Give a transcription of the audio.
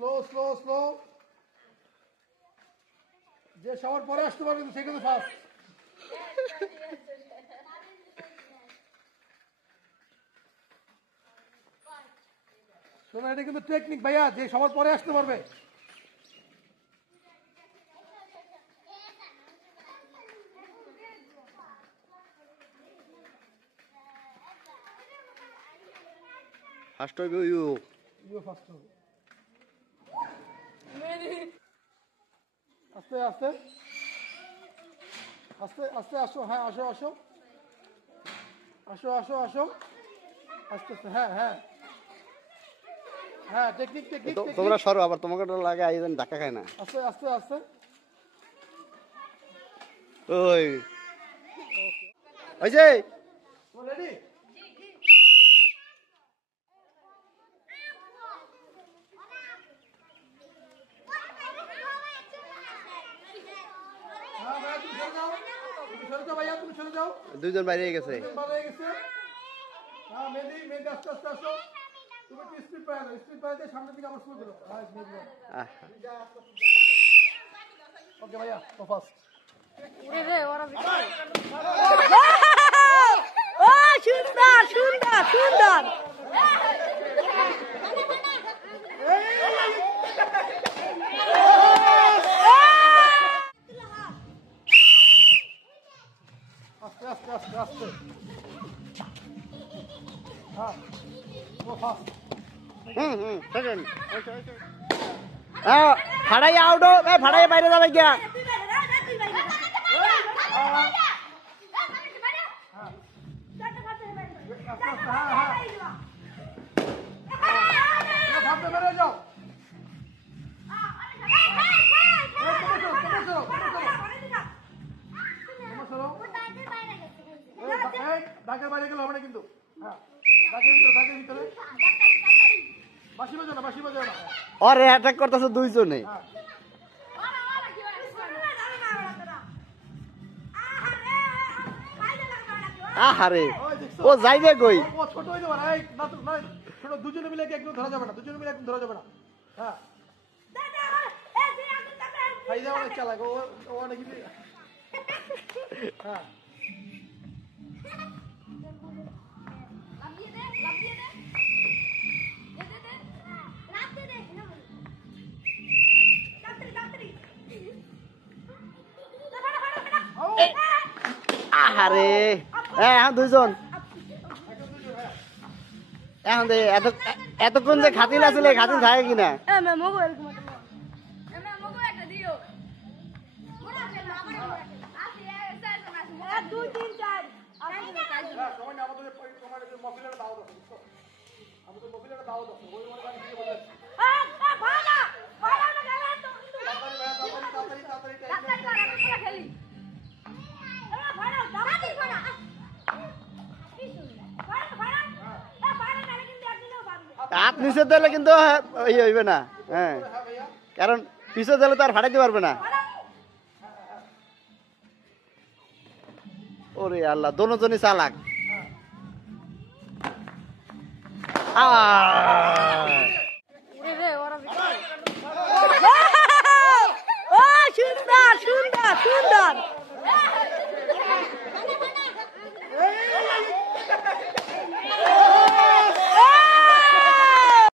Slow slow slow. যে সবার পরে আসতে পারবে সে কিন্তু ফার্স্ট। শোনো, এটা কিন্তু টেকনিক ভাইয়া, যে সবার পরে আসতে পারবে। ফার্স্ট হইবে ইউ। ফার্স্ট হবে। আস্তে আস্তে আস্তে আস্তে আসো। হ্যাঁ আসো আসো আসো আসো আসো আস্তে আস্তে। হ্যাঁ হ্যাঁ হ্যাঁ, টেকনিক টেকনিক। তোমরা সরো, আবার তোমাকে লাগে আইজন ধাক্কা খায় না। আস্তে আস্তে আস্তে। ওই ওই যে রেডি। ভাইয়া তুমি চলে যাও। দুইজন বাইরে গেছে। হ্যাঁ মেহেদি, মেহেদি আস্তে আস্তে আসো। তুমি কি স্পিড পায় না, স্পিড পায় সামনের দিকে আবার স্লো করো। ওকে ভাইয়া, তো ফার্স্ট। ও সুন্দর সুন্দর সুন্দর। আস্তে আস্তে আস্তে আস্তে। হ্যাঁ তো ফার্স্ট। সেকেন্ড। ফাড়াই আউট, ফাড়াই বাইরে যাবে গিয়া। বেড়ে যাও। ঢাকার বাইরে গেলে হবে না কিন্তু। হ্যাঁ ঢাকার ভিতরে, ঢাকার ভিতরে। বাঁশি বাজাও না, বাঁশি বাজাও না। আরে অ্যাটাক করতেছে দুইজনে। হ্যাঁ আহারে ও যাইবে কই? ও ছোট হয়ে যাবে না। এই না তো না, ছোট দুজনে মিলে একদম ধরা যাবে না, দুজনে মিলে একদম ধরা যাবে না। হ্যাঁ খাই যাওয়া অনেক চালাক ও, ও অনেক কিছু। হ্যাঁ আহারে এখন দুইজন। এখন এতক্ষণ যে খাতিল আছিল, খাতিল থাকে কিনা? দুই তিন চার। সময় না, আমাদের তোমার মফিলের দাওয়াত আছে, বুঝছো? আমাদের মফিলের দাওয়াত আছে, ওই মনে গান দিয়ে বলে হাত নিচে দিলে কিন্তু ইয়ে হইবে না। হ্যাঁ, কারণ পিছে দিলে তো আর ফাটাইতে পারবে না। ওরে আল্লাহ, দোনোজনই চালাক।